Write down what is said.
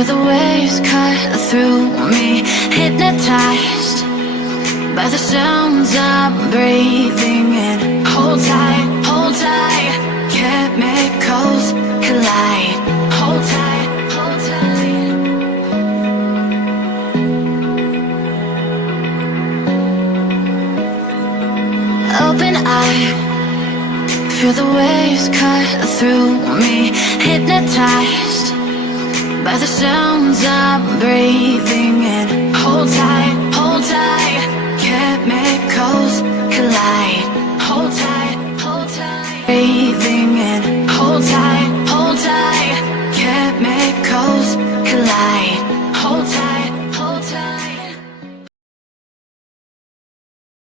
Feel the waves cut through me, hypnotized by the sounds I'm breathing in. Hold tight, chemicals collide. Hold tight, hold tight. Open eye, feel the waves cut through me, hypnotized by the sounds I'm breathing in. Hold tight.